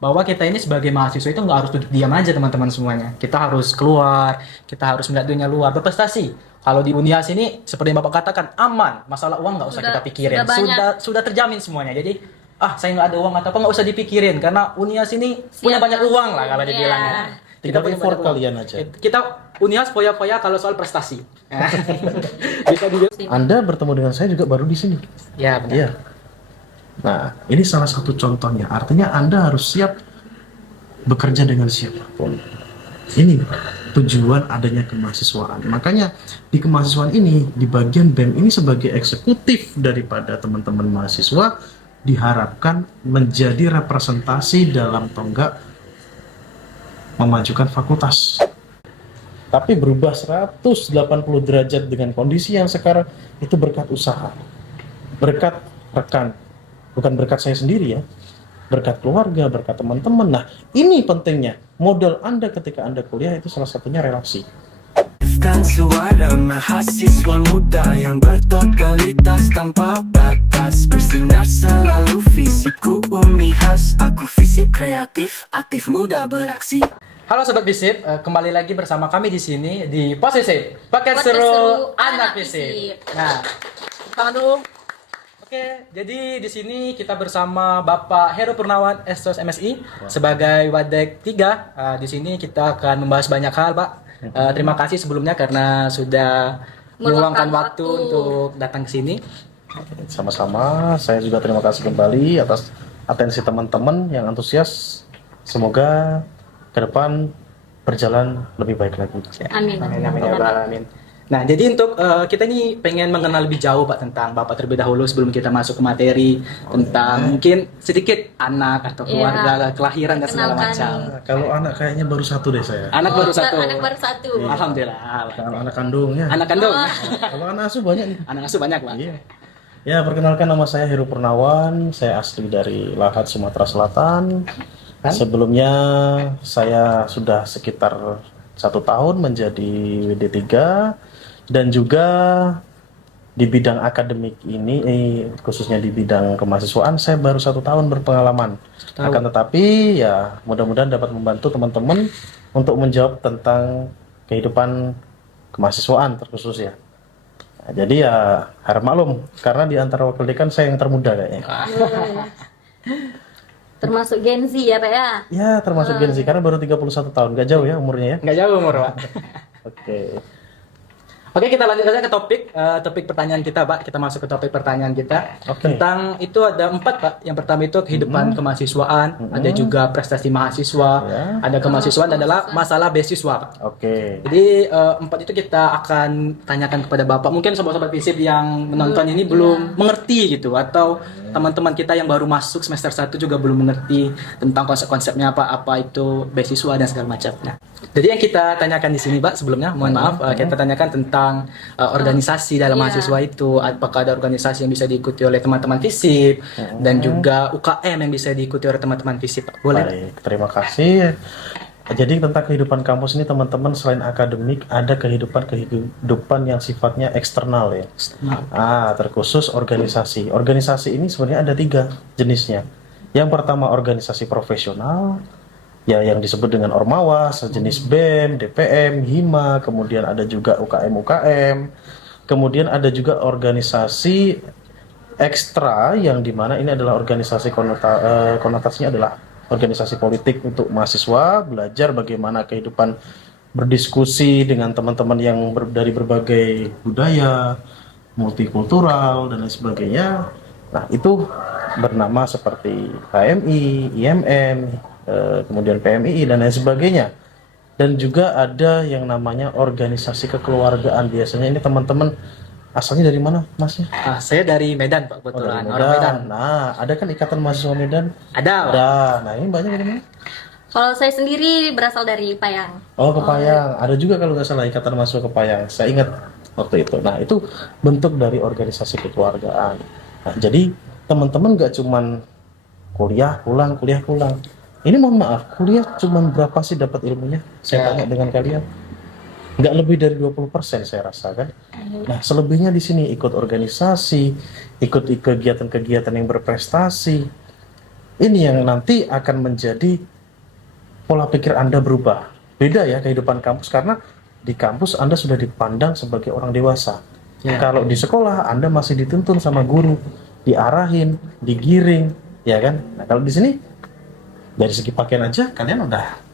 bahwa kita ini sebagai mahasiswa itu nggak harus duduk diam aja teman-teman semuanya. Kita harus keluar, kita harus melihat dunia luar, berprestasi. Kalau di Unias ini seperti yang Bapak katakan aman, masalah uang nggak usah kita pikirin, sudah terjamin semuanya. Jadi saya nggak ada uang atau apa nggak usah dipikirin karena Unias ini punya banyak uang lah kalau dibilangnya. Tinggal effort kalian aja. Kita Unias foya-foya kalau soal prestasi. Bisa dibilang. Anda bertemu dengan saya juga baru di sini. Ya benar. Iya. Nah, ini salah satu contohnya. Artinya Anda harus siap bekerja dengan siapapun. Ini tujuan adanya kemahasiswaan. Makanya di kemahasiswaan ini, di bagian BEM ini sebagai eksekutif daripada teman-teman mahasiswa diharapkan menjadi representasi dalam tonggak memajukan fakultas. Tapi berubah 180 derajat dengan kondisi yang sekarang itu berkat usaha, berkat rekan, bukan berkat saya sendiri ya, berkat keluarga, berkat teman-teman. Nah, ini pentingnya. Modal Anda ketika Anda kuliah itu salah satunya relasi. Dan suara mahasiswa muda yang bertotalitas tanpa batas, bersinar selalu fisikku umi khas. Aku fisik kreatif, aktif muda beraksi. Halo Sobat Visip, kembali lagi bersama kami di sini di Posisi Paket Seru Anak Visip. Nah, tangan dulu. Oke, jadi di sini kita bersama Bapak Heru Purnawan Estos MSI sebagai Wadek 3. Di sini kita akan membahas banyak hal, Pak. Terima kasih sebelumnya karena sudah meluangkan waktu untuk datang ke sini. Sama-sama, saya juga terima kasih kembali atas atensi teman-teman yang antusias. Semoga ke depan berjalan lebih baik lagi. Amin. Amin. Amin. Amin. Nah, jadi untuk kita ini pengen mengenal lebih jauh Pak tentang Bapak terlebih dahulu sebelum kita masuk ke materi tentang mungkin sedikit anak atau keluarga, kelahiran dan segala macam. Kalau anak kayaknya baru satu deh saya. Anak baru satu. Anak baru satu. Alhamdulillah. Anak kandungnya. Anak kandung. Kalau anak asuh banyak nih. Anak asuh banyak Pak. Iya. Ya, perkenalkan nama saya Heru Purnawan. Saya asli dari Lahat, Sumatera Selatan. Sebelumnya saya sudah sekitar 1 tahun menjadi WD3 dan juga di bidang akademik ini, khususnya di bidang kemahasiswaan saya baru 1 tahun berpengalaman. Akan tetapi ya mudah-mudahan dapat membantu teman-teman untuk menjawab tentang kehidupan kemahasiswaan terkhusus ya. Nah, jadi ya harap maklum karena di antara wakil dekan saya yang termuda kayaknya. Termasuk Gen Z ya Pak ya? Ya termasuk Gen Z karena baru 31 tahun, gak jauh ya umurnya ya? Nggak jauh umur Pak. Oke. Oke, kita lanjut saja ke topik pertanyaan kita, Pak. Kita masuk ke topik pertanyaan kita. Tentang itu ada 4, Pak. Yang pertama itu kehidupan kemahasiswaan, ada juga prestasi mahasiswa, ada kemahasiswaan dan adalah masalah beasiswa, Pak. Oke. Jadi 4 itu kita akan tanyakan kepada Bapak. Mungkin sobat-sobat Visip yang menonton ini belum mengerti gitu atau teman-teman kita yang baru masuk semester 1 juga belum mengerti tentang konsep-konsepnya apa itu beasiswa dan segala macam. Nah, jadi yang kita tanyakan di sini, Pak, sebelumnya mohon maaf kita tanyakan tentang organisasi dalam mahasiswa itu, apakah ada organisasi yang bisa diikuti oleh teman-teman Visip dan juga UKM yang bisa diikuti oleh teman-teman Visip, Pak. Boleh? Baik, terima kasih. Jadi tentang kehidupan kampus ini teman-teman selain akademik ada kehidupan yang sifatnya eksternal ya. Terkhusus organisasi. Organisasi ini sebenarnya ada 3 jenisnya. Yang pertama organisasi profesional, ya yang disebut dengan Ormawa, sejenis BEM, DPM, HIMA, kemudian ada juga UKM, kemudian ada juga organisasi ekstra yang dimana ini adalah organisasi konotasinya adalah organisasi politik untuk mahasiswa, belajar bagaimana kehidupan berdiskusi dengan teman-teman yang dari berbagai budaya, multikultural dan lain sebagainya. Nah, itu bernama seperti HMI, IMM, kemudian PMII dan lain sebagainya. Dan juga ada yang namanya organisasi kekeluargaan. Biasanya ini teman-teman asalnya dari mana, Mas? Saya dari Medan, Pak, kebetulan. Dari Orang Medan. Nah, ada kan Ikatan Mahasiswa Medan? Ada. Nah, ini banyak dari mana? Kalau saya sendiri berasal dari Payang. Oh, Kepayang. Ada juga kalau nggak salah Ikatan Mahasiswa Kepayang. Saya ingat waktu itu. Nah, itu bentuk dari organisasi kekeluargaan. Nah, jadi teman-teman nggak cuman kuliah pulang. Ini mohon maaf, kuliah cuman berapa sih dapat ilmunya? Saya tanya dengan kalian. Nggak lebih dari 20% saya rasa kan. Nah, selebihnya di sini ikut organisasi, ikut kegiatan-kegiatan yang berprestasi. Ini yang nanti akan menjadi pola pikir Anda berubah. Beda ya kehidupan kampus, karena di kampus Anda sudah dipandang sebagai orang dewasa. Ya. Kalau di sekolah Anda masih dituntun sama guru, diarahin, digiring, ya kan? Nah, kalau di sini dari segi pakaian aja kalian udah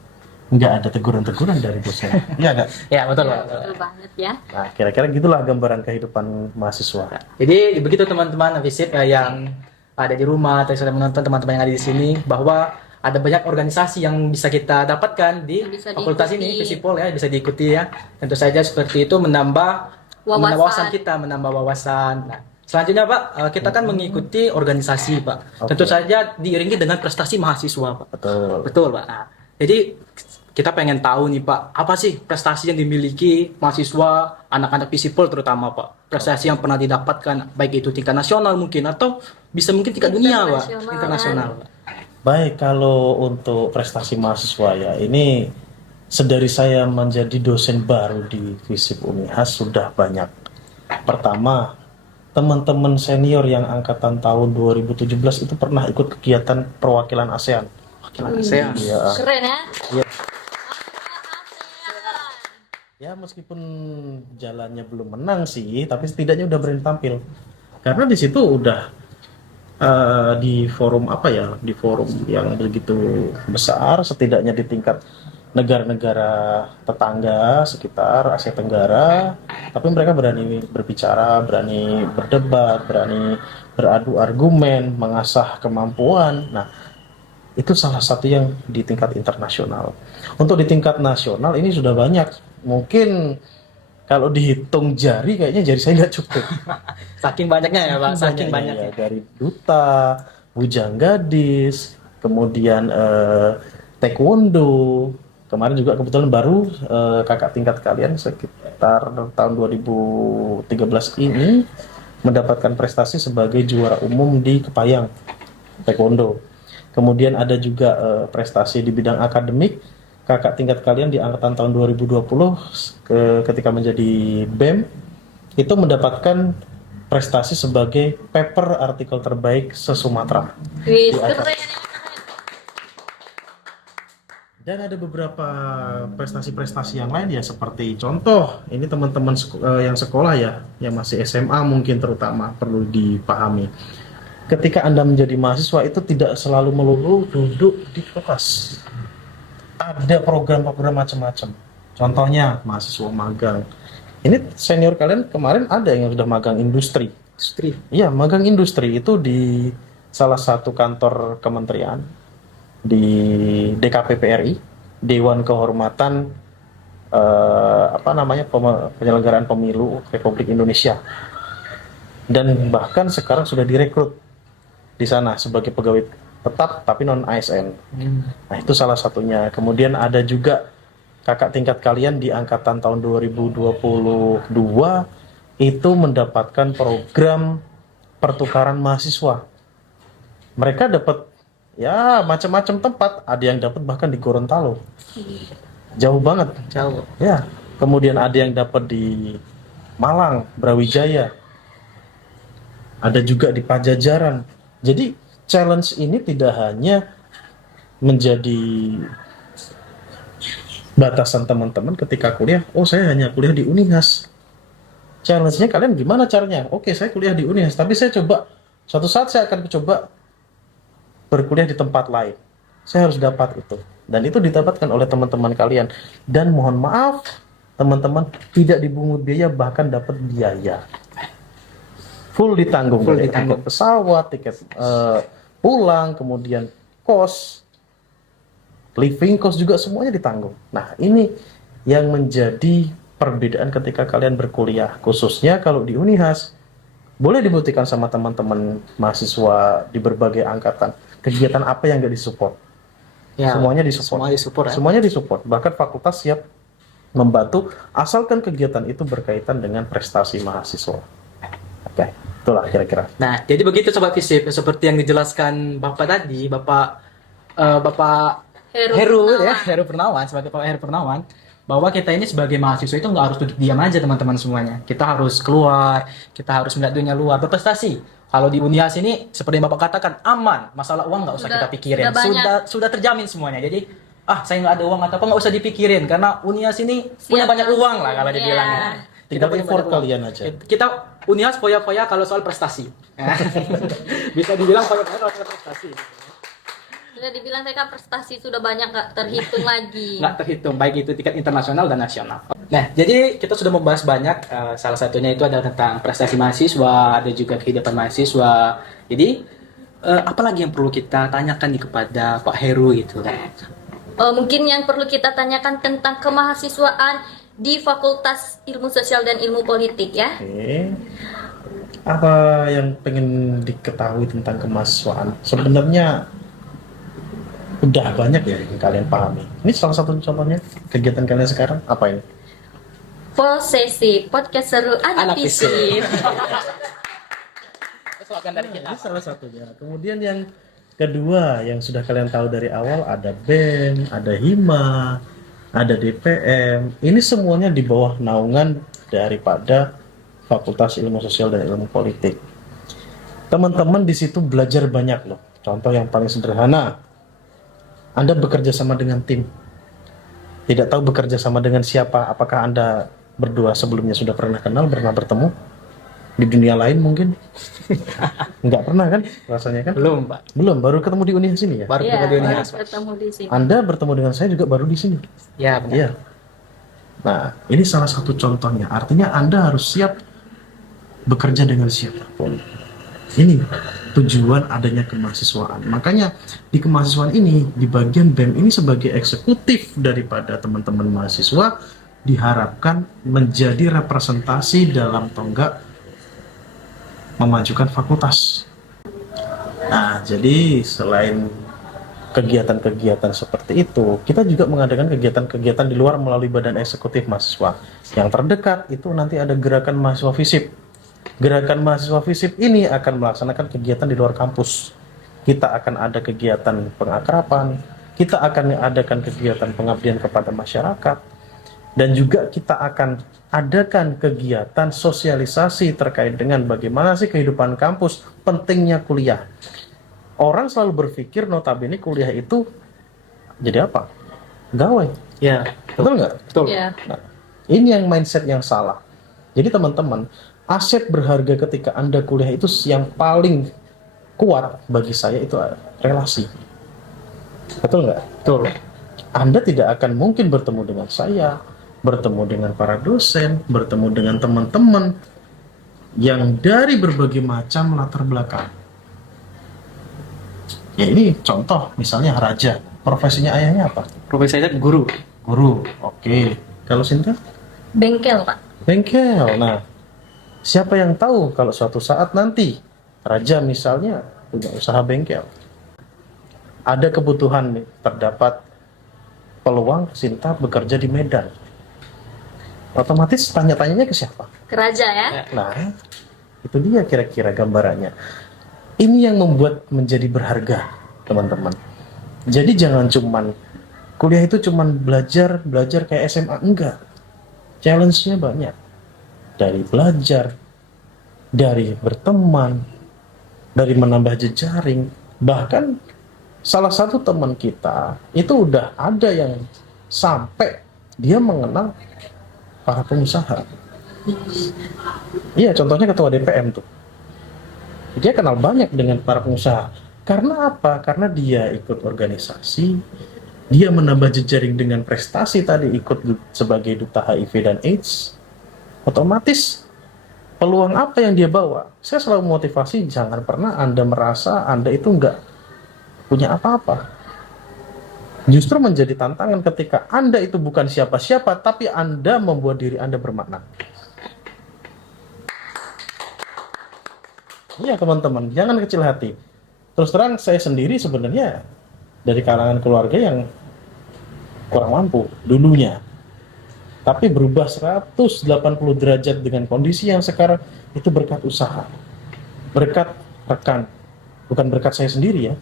nggak ada teguran-teguran dari dosen. Iya nggak? Ya, betul, Pak. Betul banget ya. Nah, kira-kira gitulah gambaran kehidupan mahasiswa. Jadi begitu teman-teman visit yang ada di rumah atau sudah menonton, teman-teman yang ada di sini, bahwa ada banyak organisasi yang bisa kita dapatkan di Yang bisa fakultas diikuti. ini, Visipol ya, bisa diikuti ya. Tentu saja seperti itu menambah wawasan kita, menambah wawasan. Nah, selanjutnya Pak, kita kan mengikuti organisasi Pak. Oke. Tentu saja diiringi dengan prestasi mahasiswa Pak. Betul. Betul Pak. Nah, jadi kita pengen tahu nih Pak, apa sih prestasi yang dimiliki mahasiswa, anak-anak Visipol terutama Pak? Prestasi yang pernah didapatkan, baik itu tingkat nasional mungkin, atau bisa mungkin tingkat dunia Pak, Internasional. internasional Pak. Baik, kalau untuk prestasi mahasiswa ya, ini sedari saya menjadi dosen baru di FISIP Unihas sudah banyak. Pertama, teman-teman senior yang angkatan tahun 2017 itu pernah ikut kegiatan perwakilan ASEAN. Saya Iya. Keren ya. Iya. Ya, meskipun jalannya belum menang sih, tapi setidaknya udah berani tampil. Karena di situ udah di forum apa ya, di forum yang begitu besar, setidaknya di tingkat negara-negara tetangga sekitar Asia Tenggara, tapi mereka berani berbicara, berani berdebat, berani beradu argumen, mengasah kemampuan. Nah, itu salah satu yang di tingkat internasional. Untuk di tingkat nasional ini sudah banyak. Mungkin kalau dihitung jari kayaknya jari saya nggak cukup. saking banyaknya ya Pak, saking banyaknya. Ya, dari duta, bujang gadis, kemudian taekwondo. Kemarin juga kebetulan baru kakak tingkat kalian sekitar tahun 2013 ini mendapatkan prestasi sebagai juara umum di Kepayang taekwondo. Kemudian ada juga prestasi di bidang akademik. Kakak tingkat kalian di angkatan tahun 2020 ketika menjadi BEM itu mendapatkan prestasi sebagai paper artikel terbaik se-Sumatera. Wih, Di atas. keren. Dan ada beberapa prestasi-prestasi yang lain ya, seperti contoh ini teman-teman yang sekolah ya, yang masih SMA mungkin terutama perlu dipahami. Ketika Anda menjadi mahasiswa itu tidak selalu melulu duduk di kelas. Ada program-program macam-macam. Contohnya mahasiswa magang. Ini senior kalian kemarin ada yang sudah magang industri. Industri. Iya, magang industri itu di salah satu kantor kementerian di DKPP RI, Dewan Kehormatan Penyelenggaraan Pemilu Republik Indonesia. Dan bahkan sekarang sudah direkrut di sana sebagai pegawai tetap tapi non ASN. Nah, itu salah satunya. Kemudian ada juga kakak tingkat kalian di angkatan tahun 2022 itu mendapatkan program pertukaran mahasiswa. Mereka dapat ya macam-macam tempat, ada yang dapat bahkan di Gorontalo. Jauh banget. Jauh. Ya, kemudian ada yang dapat di Malang, Brawijaya. Ada juga di Pajajaran. Jadi challenge ini tidak hanya menjadi batasan teman-teman ketika kuliah, oh saya hanya kuliah di Unihas. Challenge-nya kalian gimana caranya? Oke, saya kuliah di Unihas, tapi saya coba, suatu saat saya akan coba berkuliah di tempat lain. Saya harus dapat itu. Dan itu didapatkan oleh teman-teman kalian. Dan mohon maaf, teman-teman tidak dibungut biaya, bahkan dapat biaya. Full ditanggung. Full Dari ditanggung. tiket pesawat, tiket pulang, kemudian kos, living cost juga semuanya ditanggung. Nah, ini yang menjadi perbedaan ketika kalian berkuliah, khususnya kalau di Unihas. Boleh dibuktikan sama teman-teman mahasiswa di berbagai angkatan. Kegiatan apa yang nggak disupport? Ya, Semuanya disupport. Semua disupport ya. Semuanya disupport. Bahkan fakultas siap membantu asalkan kegiatan itu berkaitan dengan prestasi mahasiswa. Oke, itulah kira-kira. Nah, jadi begitu Sobat Visip, seperti yang dijelaskan Bapak tadi, Bapak Heru Heru Purnawan. ya, Heru Purnawan, sebagai Pak Heru Purnawan. bahwa kita ini sebagai mahasiswa itu nggak harus duduk diam aja teman-teman semuanya. Kita harus keluar, kita harus melihat dunia luar, berprestasi. Kalau di Unias ini seperti yang Bapak katakan aman, masalah uang nggak usah Sudah- kita pikirin, sudah banyak. sudah terjamin semuanya. Jadi saya nggak ada uang atau apa nggak usah dipikirin karena Unias ini punya Siap. banyak uang lah kalau Iya. dibilang ya. Tinggal punya effort banyak uang. kalian aja. Kita Unias foya-foya kalau soal prestasi. Bisa dibilang foya-foya kalau soal prestasi. Sudah dibilang saya kan prestasi sudah banyak gak terhitung lagi. Nggak terhitung baik itu tingkat internasional dan nasional. Nah, jadi kita sudah membahas banyak, salah satunya itu adalah tentang prestasi mahasiswa, ada juga kehidupan mahasiswa. Jadi apa lagi yang perlu kita tanyakan nih kepada Pak Heru gitu kan? Mungkin yang perlu kita tanyakan tentang kemahasiswaan di Fakultas Ilmu Sosial dan Ilmu Politik ya. Oke. Apa yang pengen diketahui tentang kemahasiswaan? Sebenarnya udah banyak ya yang kalian pahami. Ini salah satu contohnya kegiatan kalian sekarang apa ini? Posesi podcast seru anak Anak fisip. Slogan dari kita. Ini salah satunya. Kemudian yang kedua yang sudah kalian tahu dari awal ada BEM, ada HIMA, ada DPM. Ini semuanya di bawah naungan daripada Fakultas Ilmu Sosial dan Ilmu Politik. Teman-teman di situ belajar banyak loh. Contoh yang paling sederhana, Anda bekerja sama dengan tim. Tidak tahu bekerja sama dengan siapa. Apakah Anda berdua sebelumnya sudah pernah kenal, pernah bertemu? Di dunia lain mungkin? Nggak pernah kan rasanya kan? Belum, Pak. Belum, baru ketemu di Unias sini ya? Baru Iya, ketemu di baru Unias, Pak. ketemu di sini. Anda bertemu dengan saya juga baru di sini. Ya, benar. Iya. Nah, ini salah satu contohnya. Artinya Anda harus siap bekerja dengan siapapun. Ini tujuan adanya kemahasiswaan. Makanya di kemahasiswaan ini, di bagian BEM ini sebagai eksekutif daripada teman-teman mahasiswa diharapkan menjadi representasi dalam tonggak memajukan fakultas. Nah, jadi selain kegiatan-kegiatan seperti itu, kita juga mengadakan kegiatan-kegiatan di luar melalui badan eksekutif mahasiswa. Yang terdekat itu nanti ada gerakan mahasiswa FISIP. Gerakan mahasiswa FISIP ini akan melaksanakan kegiatan di luar kampus. Kita akan ada kegiatan pengakraban, kita akan adakan kegiatan pengabdian kepada masyarakat, dan juga kita akan adakan kegiatan sosialisasi terkait dengan bagaimana sih kehidupan kampus, pentingnya kuliah. Orang selalu berpikir notabene kuliah itu jadi apa? Gawai. Ya, Betul nggak? betul. Ya. Nah, ini yang mindset yang salah. Jadi teman-teman, aset berharga ketika Anda kuliah itu yang paling kuat bagi saya itu relasi. Betul nggak? Betul. Anda tidak akan mungkin bertemu dengan saya, bertemu dengan para dosen, bertemu dengan teman-teman yang dari berbagai macam latar belakang. Ya ini contoh, misalnya Raja, profesinya ayahnya apa? Profesi saya guru. Guru. Oke. Kalau Sinta? Bengkel, Pak. Bengkel. Nah, siapa yang tahu kalau suatu saat nanti Raja misalnya punya usaha bengkel, ada kebutuhan nih, terdapat peluang Sinta bekerja di Medan, otomatis tanya-tanyanya ke siapa? Keraja ya. Nah, itu dia kira-kira gambarannya. Ini yang membuat menjadi berharga, teman-teman. Jadi jangan cuman kuliah itu cuman belajar kayak SMA, enggak. Challenge-nya banyak. Dari belajar, dari berteman, dari menambah jejaring, bahkan salah satu teman kita itu udah ada yang sampai dia mengenal para pengusaha. Iya, contohnya ketua DPM tuh. Dia kenal banyak dengan para pengusaha. Karena apa? Karena dia ikut organisasi, dia menambah jejaring dengan prestasi tadi, ikut sebagai duta HIV dan AIDS. Otomatis peluang apa yang dia bawa? Saya selalu motivasi, jangan pernah Anda merasa Anda itu nggak punya apa-apa. Justru menjadi tantangan ketika Anda itu bukan siapa-siapa, tapi Anda membuat diri Anda bermakna. Iya teman-teman, jangan kecil hati. Terus terang saya sendiri sebenarnya dari kalangan keluarga yang kurang mampu dulunya. Tapi berubah 180 derajat dengan kondisi yang sekarang itu berkat usaha. Berkat rekan. Bukan berkat saya sendiri ya.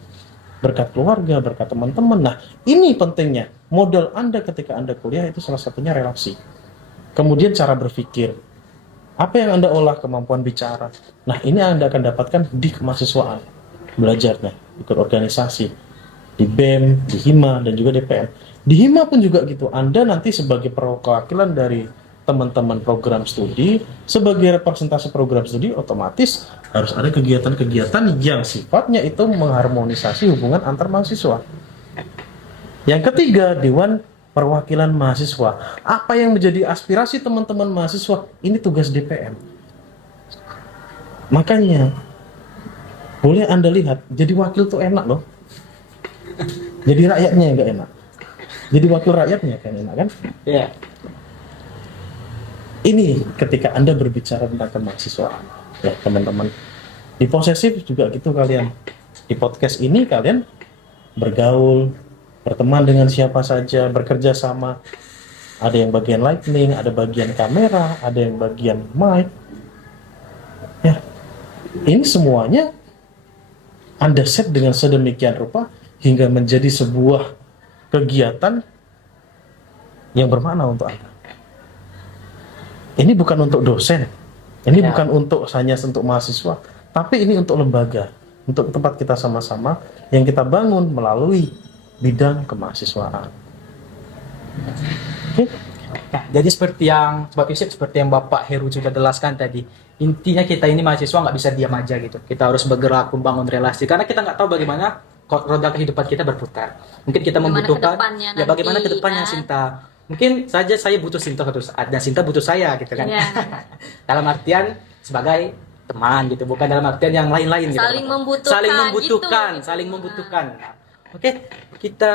berkat keluarga, berkat teman-teman. Nah, ini pentingnya. Modal Anda ketika Anda kuliah itu salah satunya relasi. Kemudian cara berpikir. Apa yang Anda olah, kemampuan bicara. Nah, ini Anda akan dapatkan di kemahasiswaan. Belajarnya, ikut organisasi. Di BEM, di HIMA, dan juga DPM. Di HIMA pun juga gitu. Anda nanti sebagai perwakilan dari teman-teman program studi, sebagai representasi program studi, otomatis harus ada kegiatan-kegiatan yang sifatnya itu mengharmonisasi hubungan antar mahasiswa. Yang ketiga, Dewan Perwakilan Mahasiswa. Apa yang menjadi aspirasi teman-teman mahasiswa? Ini tugas DPM. Makanya, boleh Anda lihat, jadi wakil tuh enak loh. Jadi rakyatnya yang nggak enak. Jadi wakil rakyatnya kan enak kan? Iya. Ini ketika Anda berbicara tentang kemahasiswaan, ya teman-teman. Di posesif juga gitu kalian. Di podcast ini kalian bergaul, berteman dengan siapa saja, bekerja sama. Ada yang bagian lighting, ada bagian kamera, ada yang bagian mic. Ya, ini semuanya Anda set dengan sedemikian rupa hingga menjadi sebuah kegiatan yang bermakna untuk Anda. Ini bukan untuk dosen, ini bukan untuk hanya untuk mahasiswa, tapi ini untuk lembaga, untuk tempat kita sama-sama yang kita bangun melalui bidang kemahasiswaan. Oke? Nah, jadi seperti yang Sobat Fisip, seperti yang Bapak Heru juga jelaskan tadi, intinya kita ini mahasiswa nggak bisa diam aja gitu. Kita harus bergerak membangun relasi, karena kita nggak tahu bagaimana roda kehidupan kita berputar. Mungkin kita Bagaimana membutuhkan, kedepannya ya bagaimana nanti, kedepannya kan? Sinta. Mungkin saja saya butuh Sinta suatu saat, dan Sinta butuh saya gitu kan. Iya. Dalam artian sebagai teman gitu, bukan dalam artian yang lain-lain gitu. Saling membutuhkan, gitu. Saling membutuhkan. Nah, oke, kita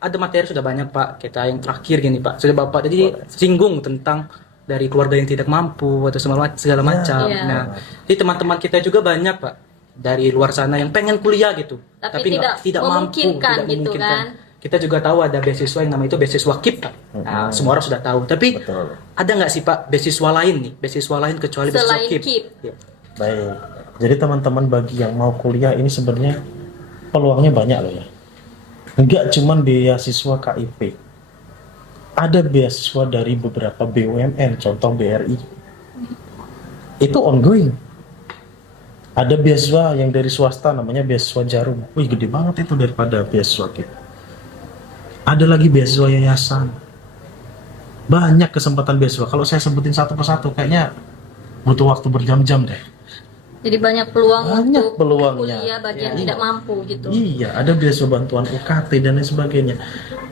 ada materi sudah banyak Pak. Kita yang terakhir gini Pak, sudah Bapak tadi singgung tentang dari keluarga yang tidak mampu atau segala macam. Iya. Nah, jadi teman-teman kita juga banyak Pak dari luar sana yang pengen kuliah gitu, Tapi tidak mampu, memungkinkan tidak gitu memungkinkan. kan. Kita juga tahu ada beasiswa yang namanya itu beasiswa KIP Pak. Nah, semua orang sudah tahu. Tapi Betul. ada nggak sih Pak beasiswa lain nih, beasiswa lain kecuali beasiswa Selain KIP? KIP. Ya. Baik. Jadi teman-teman bagi yang mau kuliah ini sebenarnya peluangnya banyak loh ya. Enggak cuman beasiswa KIP. Ada beasiswa dari beberapa BUMN, contoh BRI. Itu ongoing. Ada beasiswa yang dari swasta namanya beasiswa Jarum. Wih, gede banget itu daripada beasiswa KIP. Ada lagi beasiswa yayasan. Banyak kesempatan beasiswa. Kalau saya sebutin satu persatu kayaknya butuh waktu berjam-jam deh. Jadi banyak peluang Banyak untuk peluangnya. kuliah bagi yang Iya. tidak mampu gitu. Iya, ada beasiswa bantuan UKT dan lain sebagainya.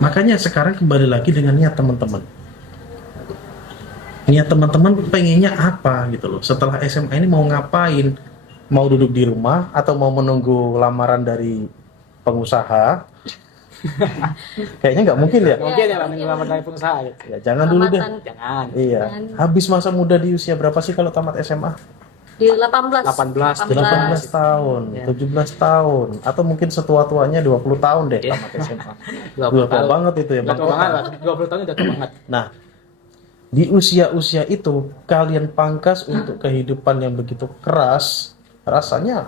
Makanya sekarang kembali lagi dengan niat teman-teman. Niat teman-teman pengennya apa gitu loh. Setelah SMA ini mau ngapain? Mau duduk di rumah atau mau menunggu lamaran dari pengusaha? Kayaknya nggak mungkin ya. Mungkin ya Pak, ngelamar dari pengusaha gitu. Ya jangan dulu deh. Lamaran Jangan. Iya. Habis masa muda di usia berapa sih kalau tamat SMA? di 18 18. 18 tahun, Ya. 17 tahun, atau mungkin setua-tuanya 20 tahun deh Iya. tamat SMA. 20 Tua banget itu ya, Udah Bang. tua banget, Pak. 20 tahun udah tua banget. Nah, di usia-usia itu kalian pangkas untuk kehidupan yang begitu keras, rasanya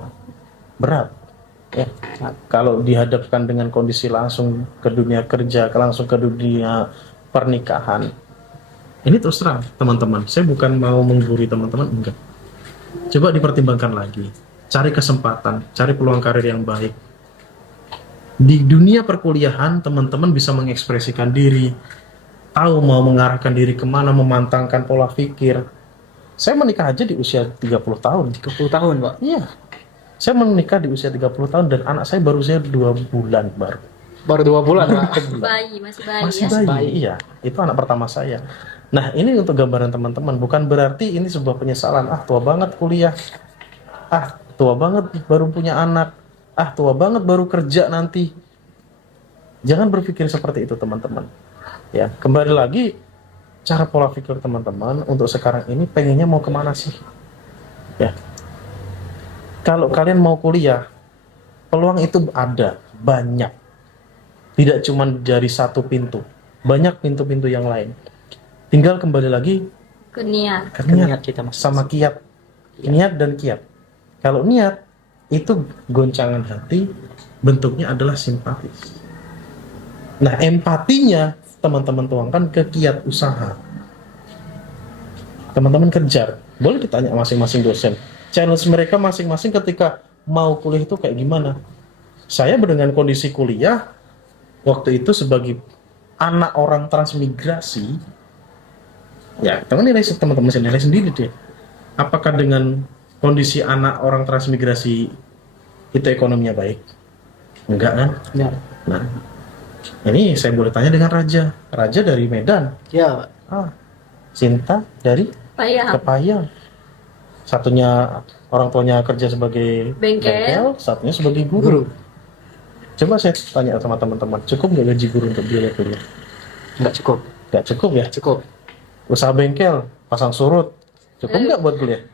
berat. Ya. Kalau dihadapkan dengan kondisi langsung ke dunia kerja, langsung ke dunia pernikahan, ini terus terang teman-teman, saya bukan mau menggurui teman-teman, enggak. Coba dipertimbangkan lagi, cari kesempatan, cari peluang karir yang baik. Di dunia perkuliahan, teman-teman bisa mengekspresikan diri, tahu mau mengarahkan diri kemana, memantangkan pola pikir. Saya menikah aja di usia 30 tahun. 30 tahun, Pak. Iya. Saya menikah di usia 30 tahun dan anak saya baru usia 2 bulan baru. Baru 2 bulan, Pak. bayi masih bayi Masih ya. bayi, iya. Itu anak pertama saya. Nah, ini untuk gambaran teman-teman. Bukan berarti ini sebuah penyesalan. Ah, tua banget kuliah. Ah, tua banget baru punya anak. Ah, tua banget baru kerja nanti. Jangan berpikir seperti itu, teman-teman. Ya, kembali lagi, cara pola pikir teman-teman untuk sekarang ini pengennya mau kemana sih? Ya. Kalau kalian mau kuliah, peluang itu ada, banyak. Tidak cuma dari satu pintu. Banyak pintu-pintu yang lain. Tinggal kembali lagi ke niat. ke niat Niat kita, Mas. sama kiat. Niat dan kiat. Kalau niat, itu goncangan hati bentuknya adalah simpatis. Nah, empatinya teman-teman tuangkan ke kiat usaha. Teman-teman kejar. Boleh ditanya masing-masing dosen. Challenge mereka masing-masing ketika mau kuliah itu kayak gimana. Saya dengan kondisi kuliah waktu itu sebagai anak orang transmigrasi, ya teman-teman nilai sendiri deh. Apakah dengan kondisi anak orang transmigrasi itu ekonominya baik? Enggak kan? Ya. Nah, ini saya boleh tanya dengan Raja. Raja dari Medan. Ya, Sinta dari Payah. Kepayang. Satunya orang tuanya kerja sebagai Bengkel. satunya sebagai guru. Coba saya tanya sama teman-teman, cukup nggak gaji guru untuk biaya kuliah? nggak cukup. Nggak cukup ya? Cukup. Usaha bengkel, pasang surut, cukup nggak buat kuliah?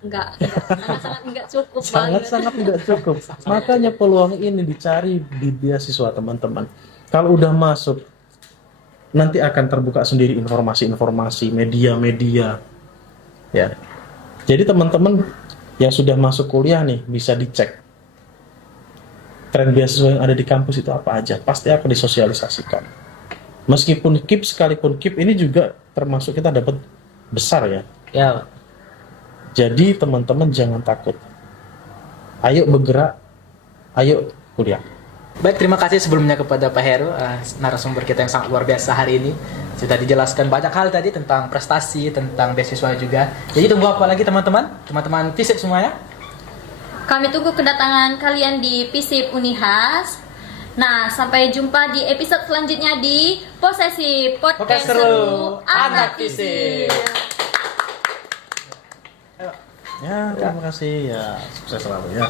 Enggak, sangat-sangat enggak cukup banget. Sangat-sangat tidak cukup. Makanya peluang ini dicari di beasiswa teman-teman. Kalau udah masuk, nanti akan terbuka sendiri informasi-informasi, media-media. Ya. Jadi teman-teman yang sudah masuk kuliah nih bisa dicek tren beasiswa yang ada di kampus itu apa aja. Pasti akan disosialisasikan. Meskipun KIP sekalipun KIP ini juga termasuk kita dapat besar ya. Ya, Jadi teman-teman jangan takut. Ayo bergerak, ayo kuliah. baik, terima kasih sebelumnya kepada Pak Heru, narasumber kita yang sangat luar biasa hari ini. Sudah dijelaskan banyak hal tadi tentang prestasi, tentang beasiswa juga. Jadi tunggu apa lagi teman-teman? Teman-teman FISIP semuanya. Kami tunggu kedatangan kalian di FISIP Unihas. Nah, sampai jumpa di episode selanjutnya di Posesif Podcast Seru Anak FISIP. Ya, terima kasih ya. Sukses selalu ya.